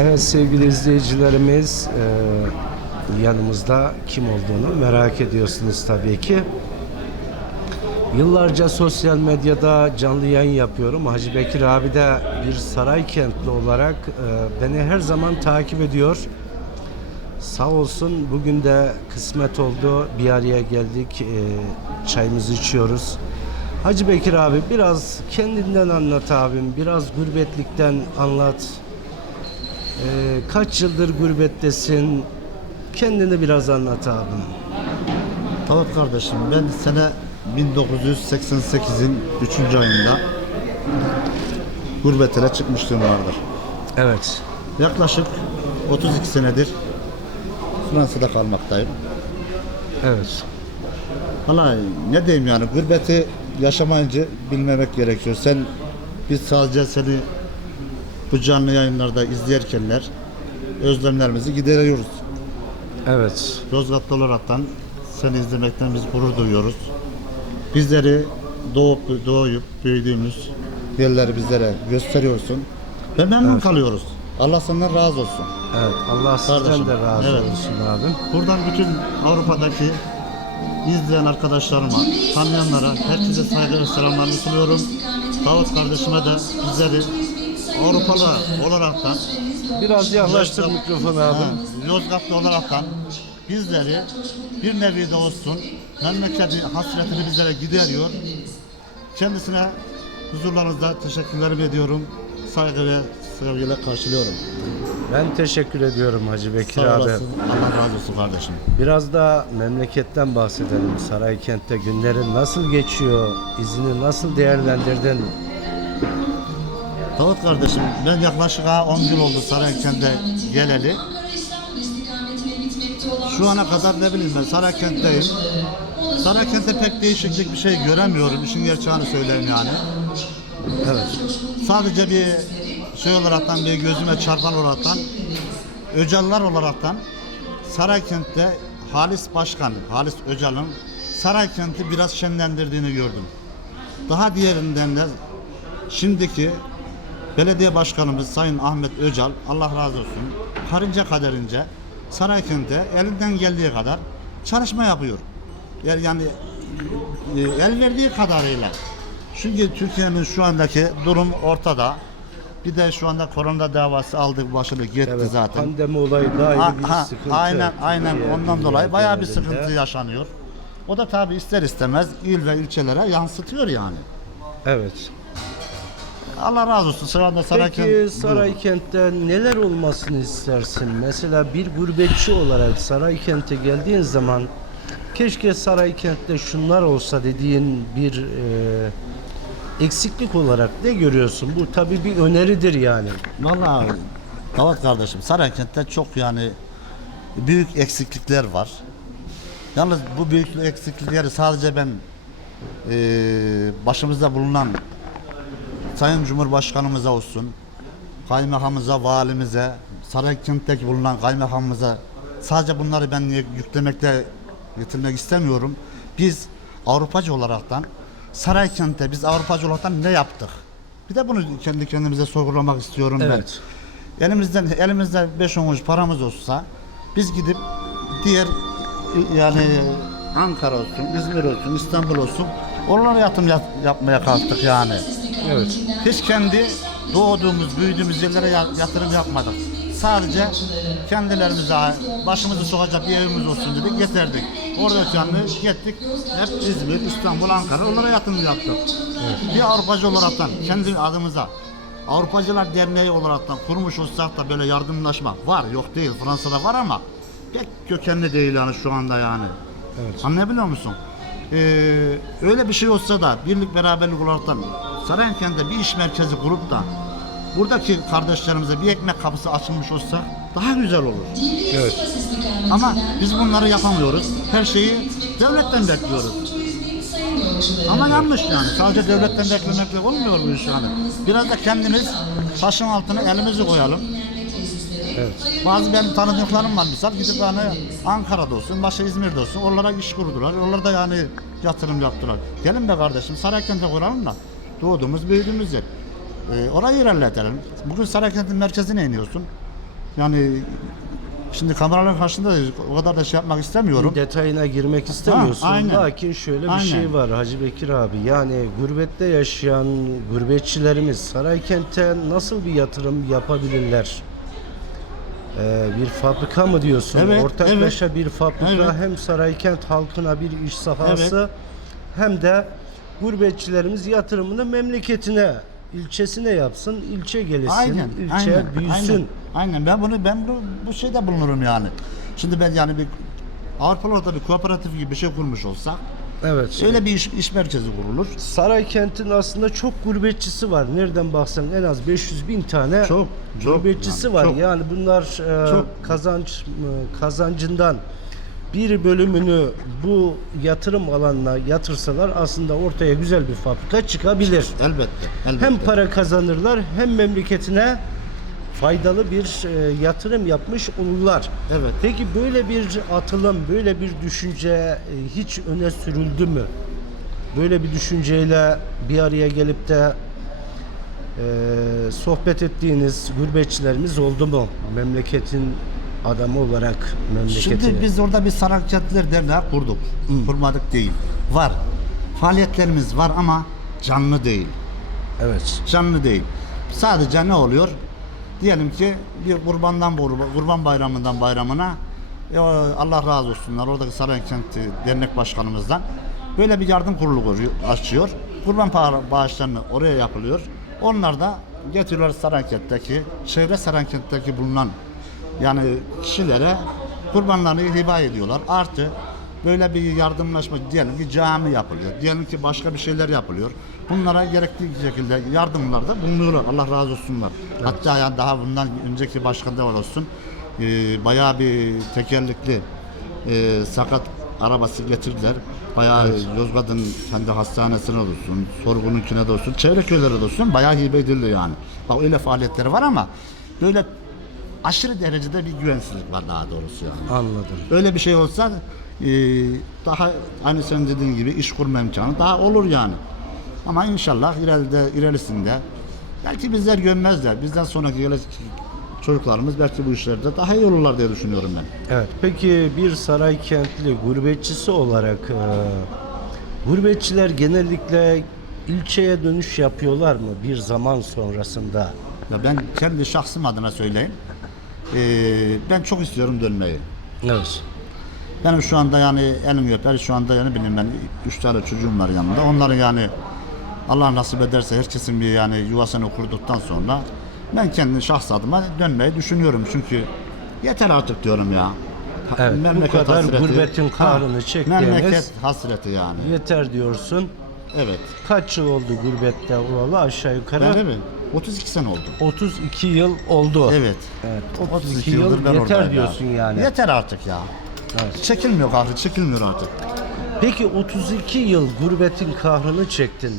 Evet sevgili izleyicilerimiz e, yanımızda kim olduğunu merak ediyorsunuz tabii ki. Yıllarca sosyal medyada canlı yayın yapıyorum. Hacı Bekir abi de bir saray kentli olarak e, beni her zaman takip ediyor. Sağ olsun bugün de kısmet oldu. Bir araya geldik. e, çayımızı içiyoruz. Hacı Bekir abi biraz kendinden anlat abim. Biraz gurbetlikten anlat. Ee, kaç yıldır gurbettesin? Kendini biraz anlat abim. Tamam kardeşim ben sene 1988'in 3. ayında gurbetele çıkmışlığım vardır. Evet. Yaklaşık 32 senedir Fransa'da kalmaktayım. Evet. Valla ne diyeyim yani gurbeti yaşamayınca bilmemek gerekiyor. Sen biz sadece seni bu canlı yayınlarda izlerkenler özlemlerimizi gideriyoruz. Evet. Yozgatlı olaraktan seni izlemekten biz gurur duyuyoruz. Bizleri doğup doğuyup büyüdüğümüz yerleri bizlere gösteriyorsun ve memnun kalıyoruz. Allah senden razı olsun. Evet. Allah sizden Kardeşim, de razı evet. olsun abim. Buradan bütün Avrupa'daki izleyen arkadaşlarıma, tanıyanlara herkese saygı ve selamlarımı sunuyorum. Davut kardeşime de bizleri Avrupalı olaraktan Biraz yaklaştır Yozgat- mikrofonu Ha, abim. Yozgatlı olaraktan bizleri bir nevi de olsun memleketi hasretini bizlere gideriyor. Kendisine huzurlarınızda teşekkürlerimi ediyorum. Saygı ve sevgiyle karşılıyorum. Ben teşekkür ediyorum Hacı Bekir Sağ abi. olasın. Allah razı olsun kardeşim. Biraz da memleketten bahsedelim. Saraykent'te günlerin nasıl geçiyor? İzini nasıl değerlendirdin? Davut kardeşim ben yaklaşık ha 10 yıl oldu Saraykent'e geleli. Şu ana kadar ne bileyim ben Saraykent'teyim. Saraykent'te pek değişiklik bir şey göremiyorum. İşin gerçeğini söyleyeyim yani. Evet. Sadece bir şey olaraktan bir gözüme çarpan olaraktan Öcalılar olaraktan Saraykent'te Halis Başkan, Halis Öcal'ın Saraykent'i biraz şenlendirdiğini gördüm. Daha diğerinden de şimdiki belediye başkanımız Sayın Ahmet Öcal, Allah razı olsun, karınca kaderince Saraykent'e elinden geldiği kadar çalışma yapıyor. Yani, yani e, el verdiği kadarıyla. Çünkü Türkiye'nin şu andaki durum ortada. Bir de şu anda korona davası aldık başını gitti Evet. zaten. Pandemi olayı da ayrı bir ha, sıkıntı. aynen aynen Türkiye, ondan dolayı bayağı bir sıkıntı yaşanıyor. O da tabi ister istemez il ve ilçelere yansıtıyor yani. Evet. Allah razı olsun. Şu anda Saraykent... Peki Saraykent'te neler olmasını istersin? Mesela bir gurbetçi olarak Saraykent'e geldiğin zaman keşke Saraykent'te şunlar olsa dediğin bir e, eksiklik olarak ne görüyorsun? Bu tabii bir öneridir yani. Vallahi Davat kardeşim Saraykent'te çok yani büyük eksiklikler var. Yalnız bu büyük eksiklikleri sadece ben eee, başımızda bulunan Sayın Cumhurbaşkanımıza olsun, kaymakamımıza, valimize, Saraykent'teki bulunan kaymakamımıza sadece bunları ben yüklemekte getirmek istemiyorum. Biz Avrupacı olaraktan Saraykent'te biz Avrupacı olaraktan ne yaptık? Bir de bunu kendi kendimize sorgulamak istiyorum Evet. ben. Elimizden elimizde 5 kuruş paramız olsa biz gidip diğer yani Ankara olsun, İzmir olsun, İstanbul olsun oralara yatırım yap- yapmaya kalktık yani. Evet. Hiç kendi doğduğumuz, büyüdüğümüz yerlere ya- yatırım yapmadık. Sadece kendilerimize başımızı sokacak bir evimiz olsun dedik, getirdik. Orada canlı gittik, hep İzmir, İstanbul, Ankara onlara yatırım yaptık. Bir Avrupacı olaraktan kendi adımıza Avrupacılar Derneği olaraktan kurmuş olsak da böyle yardımlaşma var, yok değil. Fransa'da var ama pek kökenli değil yani şu anda yani. Evet. Anlayabiliyor musun? Ee, öyle bir şey olsa da birlik beraberlik olaraktan Saraykent'te bir iş merkezi kurup da buradaki kardeşlerimize bir ekmek kapısı açılmış olsa daha güzel olur. Evet. Ama biz bunları yapamıyoruz. Her şeyi devletten bekliyoruz. Ama yanlış yani. Sadece devletten beklemekle olmuyor bu iş yani. Biraz da kendimiz taşın altına elimizi koyalım. Evet. Bazı benim tanıdıklarım var misal gidip yani Ankara'da olsun, başka İzmir'de olsun oralara iş kurdular. Oralarda yani yatırım yaptılar. Gelin be kardeşim Saraykent'e kuralım da doğduğumuz büyüdüğümüz yer. Ee, orayı ilerletelim. Bugün Saraykent'in merkezine iniyorsun. yani şimdi kameraların karşısında o kadar da şey yapmak istemiyorum. Detayına girmek istemiyorsun. Ha, aynen. Lakin şöyle bir Aynen. şey var Hacı Bekir abi. Yani gurbette yaşayan gurbetçilerimiz Saraykent'e nasıl bir yatırım yapabilirler? Ee, bir fabrika mı diyorsun? Evet, Ortaklaşa bir fabrika Evet. hem Saraykent halkına bir iş sahası hem de gurbetçilerimiz yatırımını memleketine, ilçesine yapsın, ilçe gelişsin, Aynen, ilçe aynen, büyüsün. Aynen, aynen. Ben bunu ben bu, bu şeyde bulunurum yani. Şimdi ben yani bir Avrupalarda bir kooperatif gibi bir şey kurmuş olsak Evet. öyle bir iş, iş merkezi kurulur. Saraykent'in aslında çok gurbetçisi var. Nereden baksan en az 500 bin tane Çok, çok gurbetçisi yani, var. çok. Yani bunlar e, Çok. kazanç e, kazancından bir bölümünü bu yatırım alanına yatırsalar aslında ortaya güzel bir fabrika çıkabilir. Elbette. elbette. Hem para kazanırlar hem memleketine faydalı bir e, yatırım yapmış olurlar. Evet. Peki böyle bir atılım, böyle bir düşünce e, hiç öne sürüldü mü? Böyle bir düşünceyle bir araya gelip de e, sohbet ettiğiniz gurbetçilerimiz oldu mu? Memleketin adamı olarak memleketi. Şimdi biz orada bir Sarakçatlılar Derneği kurduk. Kurmadık değil. Var. Faaliyetlerimiz var ama canlı değil. Evet. Canlı değil. Sadece ne oluyor? Diyelim ki bir kurbandan kurban, bayramından bayramına e, Allah razı olsunlar oradaki Saraykent Dernek Başkanımızdan böyle bir yardım kurulu açıyor. Kurban bağışlarını oraya yapılıyor. Onlar da getiriyorlar Saraykent'teki, çevre Saraykent'teki bulunan yani kişilere kurbanlarını hiba ediyorlar. Artı böyle bir yardımlaşma diyelim ki cami yapılıyor. Diyelim ki başka bir şeyler yapılıyor. Bunlara gerekli şekilde yardımlarda bulunuyorlar. Allah razı olsunlar. Hatta yani daha bundan önceki başkan da olsun. E, bayağı bir tekerlekli e, sakat arabası getirdiler. Bayağı Yozgat'ın kendi hastanesine olsun, sorgununkine de olsun, çevre köylere de olsun bayağı hibe edildi yani. Bak öyle faaliyetleri var ama böyle aşırı derecede bir güvensizlik var daha doğrusu yani. Anladım. Öyle bir şey olsa e, daha hani sen dediğin gibi iş kurma imkanı daha olur yani. Ama inşallah ileride ilerisinde belki bizler görmezler. Bizden sonraki gelecek çocuklarımız belki bu işlerde daha iyi olurlar diye düşünüyorum ben. Evet. Peki bir Saraykentli gurbetçisi olarak e, gurbetçiler genellikle ilçeye dönüş yapıyorlar mı bir zaman sonrasında? Ya ben kendi şahsım adına söyleyeyim. E, ben çok istiyorum dönmeyi. Evet. Benim şu anda yani elim öper şu anda yani benim ben üç tane çocuğum var yanımda. Onların yani Allah nasip ederse herkesin bir yani yuvasını kurduktan sonra ben kendi şahs adıma dönmeyi düşünüyorum. Çünkü yeter artık diyorum ya. Evet, bu kadar gurbetin kahrını çektiğimiz- Memleket hasreti yani. Yeter diyorsun. Evet. Kaç yıl oldu gurbette olalı aşağı yukarı? Öyle mi? 32 sene oldu. 32 yıl oldu. Evet. Evet. 32, 32 yıl yıldır ben yeter oradayım ya. diyorsun yani. Yeter artık ya. Evet. Çekilmiyor artık, çekilmiyor artık. Peki 32 yıl gurbetin kahrını çektin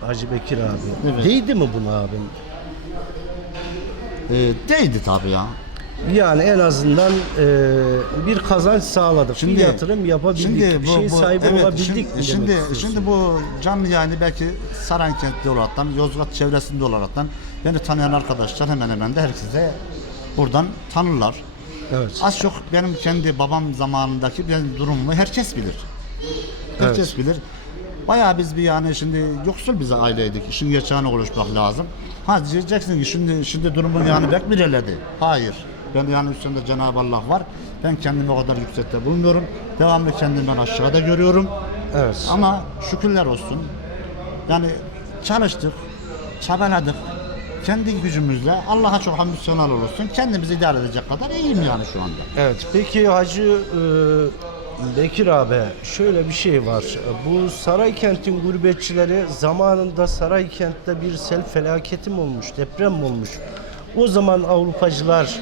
Hacı Bekir abi. Evet. Değdi mi buna abim? Ee, değdi tabii ya. Yani en azından e, bir kazanç sağladık. bir yatırım yapabildik. bir şey sahibi evet, olabildik şimdi, mi şimdi, şimdi bu canlı yayını belki Saraykent'te olaraktan, Yozgat çevresinde olaraktan beni tanıyan arkadaşlar hemen hemen de herkese buradan tanırlar. Evet. Az çok benim kendi babam zamanındaki benim durumumu herkes bilir. Herkes bilir. Bayağı biz bir yani şimdi yoksul bize aileydik. İşin gerçeğine konuşmak lazım. Ha diyeceksin ki şimdi şimdi durumun yani bir ilerledi. Hayır. Ben yani üstünde Cenab-ı Allah var. Ben kendimi o kadar yüksekte bulmuyorum. Devamlı kendimden aşağıda görüyorum. Evet. Ama şükürler olsun. Yani çalıştık, çabaladık. Kendi gücümüzle Allah'a çok senalar olsun. Kendimizi idare edecek kadar iyiyim yani şu anda. Evet. Peki Hacı e, Bekir abi şöyle bir şey var. Bu Saraykent'in gurbetçileri zamanında Saraykent'te bir sel felaketi mi olmuş, deprem mi olmuş? O zaman Avrupacılar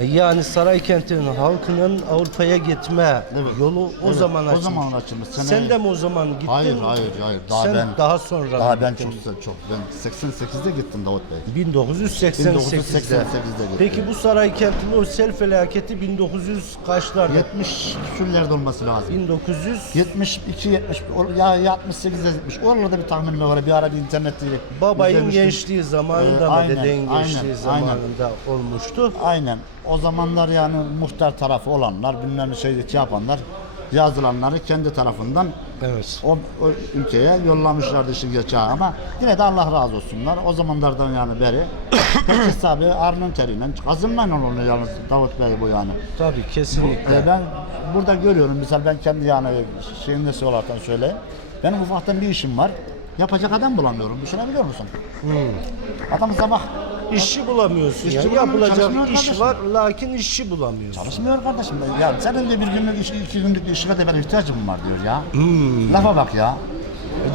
Yani Saraykent'in halkının Avrupa'ya gitme Evet. yolu o Evet, zaman o açılmış. zaman açılmış. Sene- Sen de mi o zaman gittin? Hayır hayır hayır. Daha Sen ben daha sonra daha mı ben gittin? çok çok ben 88'de gittim Davut Bey. 1988'de. 1988'de gittim. Peki bu Saraykent'in o sel felaketi 1900 kaçlarda? 70 küsürlerde olması lazım. 1900 72 70 or- ya 68'de 70. Oralarda bir tahminim var. Bir ara bir internette babayın izlemiştim. gençliği zamanında Ee, mı aynen, dedenin aynen, gençliği aynen. zamanında olmuştu? Aynen. O zamanlar yani muhtar tarafı olanlar, bilmem ne şey yapanlar yazılanları kendi tarafından Evet. o, o ülkeye yollamışlardı işin geçağı ama yine de Allah razı olsunlar. O zamanlardan yani beri herkes tabi arnın teriyle kazınmayın onu yalnız Davut Bey bu yani. Tabii kesinlikle. Ee, ben burada görüyorum misal ben kendi yani şeyimde olarak söyleyeyim. Benim ufaktan bir işim var. Yapacak adam bulamıyorum. Düşünebiliyor musun? Adam sabah İşçi bulamıyorsun İşçi ya. bulamıyor, Yapılacak çalışmıyor iş kardeşim. var lakin işçi bulamıyorsun. çalışmıyor kardeşim. Ya senin de bir günlük, iş, iki günlük işine de ben ihtiyacım var diyor ya. Lafa bak ya.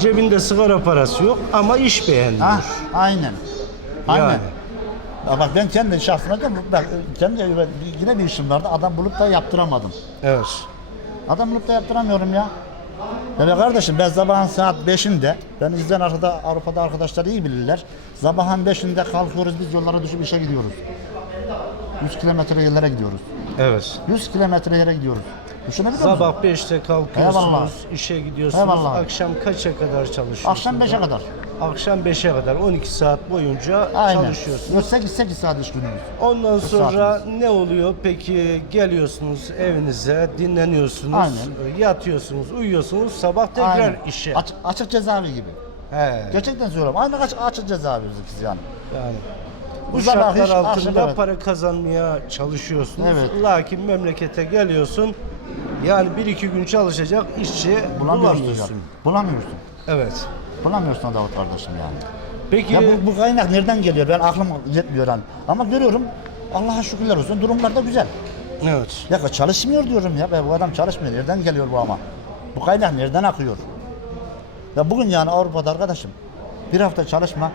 Cebinde sigara parası yok ama iş beğenmiyor. Ha, aynen. Aynen. Yani. Ya bak ben kendi şahsıma da bak kendi evime yine bir işim vardı. Adam bulup da yaptıramadım. Evet. Adam bulup da yaptıramıyorum ya. Ya be kardeşim ben sabahın saat 5'inde, ben izleyen arkada, Avrupa'da arkadaşlar iyi bilirler. Sabahın 5'inde kalkıyoruz biz yollara düşüp işe gidiyoruz. 100 kilometre yerlere gidiyoruz. Evet. 100 kilometre yere gidiyoruz. Düşünebiliyor musun? Sabah 5'te kalkıyorsunuz, Eyvallah. işe gidiyorsunuz. Eyvallah. Akşam kaça kadar çalışıyorsunuz? Akşam 5'e kadar. Akşam 5'e kadar 12 saat boyunca Aynen. çalışıyorsunuz. 8, 8 saat iş günümüz. Ondan sonra ne oluyor? Peki geliyorsunuz evinize, dinleniyorsunuz, Aynen. yatıyorsunuz, uyuyorsunuz, sabah tekrar Aynen. işe. Aç, açık cezaevi gibi. He. Gerçekten söylüyorum. Aynı açık, açık cezaevi biz yani. Yani bu sabah şartlar hiç altında evet. para kazanmaya çalışıyorsunuz. Evet. Lakin memlekete geliyorsun. Yani bir iki gün çalışacak işçi Bulamıyorsun. bulamıyorsun. Bulamıyorsun. Evet. Bulamıyorsun Davut kardeşim yani. Peki Ya bu, bu kaynak nereden geliyor? Ben aklım yetmiyor yani. Ama görüyorum Allah'a şükürler olsun durumlar da güzel. evet. Ya çalışmıyor diyorum ya. Bu adam çalışmıyor. Nereden geliyor bu ama? Bu kaynak nereden akıyor? Ya bugün yani Avrupa'da arkadaşım bir hafta çalışma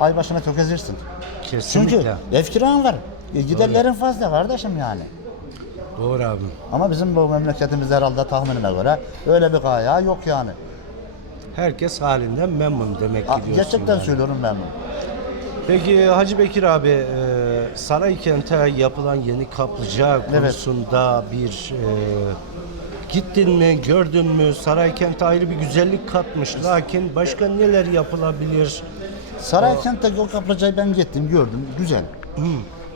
ay başına tökezirsin. Kesinlikle. Çünkü ev kiran var. E, giderlerin fazla kardeşim yani. Doğru abi. Ama bizim bu memleketimizde herhalde tahminime göre öyle bir gaya yok yani. Herkes halinden memnun demek ki diyorsun. Gerçekten yani. söylüyorum memnun. Peki Hacı Bekir abi e, Saraykent'e yapılan yeni kaplıca konusunda bir e, gittin mi gördün mü Saraykent'e ayrı bir güzellik katmış lakin başka neler yapılabilir? Saraykent'teki o kaplıcayı ben gittim gördüm. Güzel.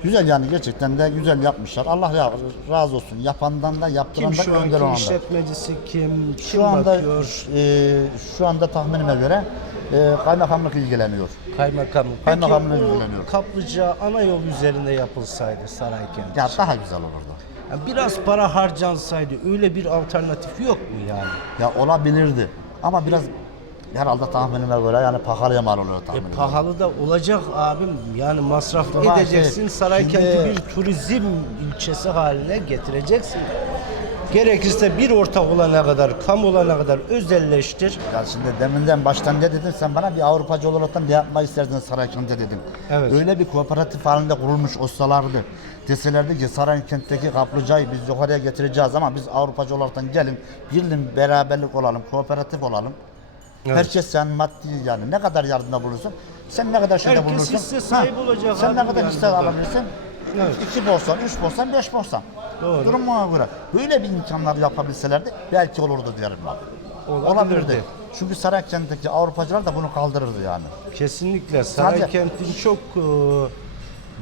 Güzel yani gerçekten de güzel yapmışlar. Allah ya- razı olsun. Yapandan da Kim yaptıran da şu gönder anki olandan. işletmecisi kim? Kim Şu anda bakıyor? e, şu anda tahminime göre e, kaymakamlık ilgileniyor. Kaymakamlık. Peki Kaymakamlık bu ilgileniyor. kaplıca ana yol üzerinde yapılsaydı Saraykent. Ya daha güzel olurdu. Yani biraz para harcansaydı öyle bir alternatif yok mu yani? Ya olabilirdi. Ama biraz herhalde tahminime göre yani pahalıya mal oluyor E, tahminime. pahalı da olacak abim. Yani masraf Ama edeceksin. şey, Saraykent'i şimdi- bir turizm ilçesi haline getireceksin. Gerekirse bir ortak olana kadar, kamu olana kadar özelleştir. Ya şimdi deminden baştan ne dedin sen bana bir Avrupacı olarak ne yapmayı isterdin Saraykent'te dedin. Evet. Öyle bir kooperatif halinde kurulmuş olsalardı. Deselerdi ki Saraykent'teki kaplıcayı biz yukarıya getireceğiz ama biz Avrupacı olarak gelin birlik beraberlik olalım, kooperatif olalım. Evet. Herkes sen maddi yani ne kadar yardımda bulursun, sen ne kadar şeyde Herkes bulursun. hisse sahibi olacak Sen ne abi kadar yani hisse burada. alabilirsin? Evet. İki borsan, üç borsan, beş borsan. Doğru. Durumuna göre. Böyle bir imkanlar yapabilselerdi belki olurdu diyelim ben. Olabilirdi. Çünkü Saraykent'teki Avrupacılar da bunu kaldırırdı yani. Kesinlikle. Saraykent'in çok e,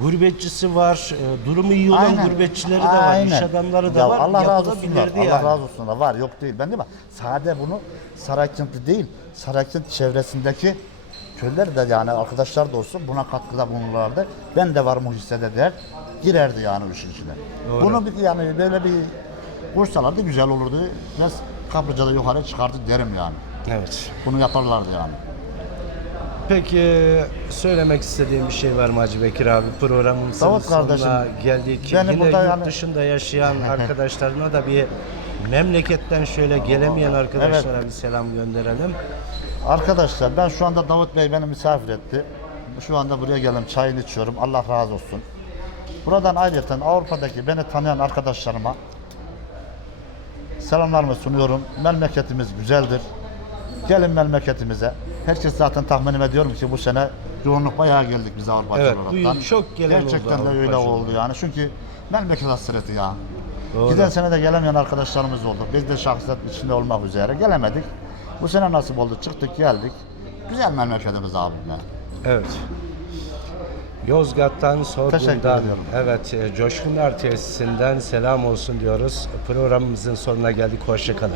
gurbetçisi var. E, durumu iyi olan Aynen. gurbetçileri de var. Aynen. iş adamları da Ya var. Allah razı olsun. Allah yani. razı olsun. Var yok değil. Ben de bak sade bunu Saraykent'te değil, Saraykent çevresindeki köyler de yani arkadaşlar da olsun buna katkıda bulunurlardı. Ben de varım o hissede der. Girerdi yani o işin içine. Doğru. Bunu bir, yani böyle bir kursalardı güzel olurdu. Biraz kaplıcada yukarı çıkardı derim yani. Evet. Bunu yaparlardı yani. Peki söylemek istediğim bir şey var mı Hacı Bekir abi? Programın Davut sonuna kardeşim, geldik. beni Yine burada yurt yani- dışında yaşayan arkadaşlarına da bir memleketten şöyle gelemeyen arkadaşlara bir selam gönderelim. Arkadaşlar ben şu anda Davut Bey beni misafir etti. Şu anda buraya geldim çayını içiyorum. Allah razı olsun. Buradan ayrıca Avrupa'daki beni tanıyan arkadaşlarıma selamlarımı sunuyorum. Memleketimiz güzeldir. Gelin memleketimize. Herkes zaten tahmin ediyorum ki bu sene yoğunluk bayağı geldik biz Avrupa'da Evet, bu yıl çok gelen oldu Gerçekten de öyle Avrupa'cı. oldu yani. Çünkü memleket hasreti ya. Doğru. Giden sene de gelemeyen arkadaşlarımız oldu. Biz de şahsiyet içinde olmak üzere gelemedik. Bu sene nasip oldu. Çıktık geldik. Güzel memleketimiz abimle. Evet. Yozgat'tan, Teşekkür Sorgun'dan, ediyorum. evet e, Coşkunlar Tesisi'nden selam olsun diyoruz. Programımızın sonuna geldik. Hoşçakalın.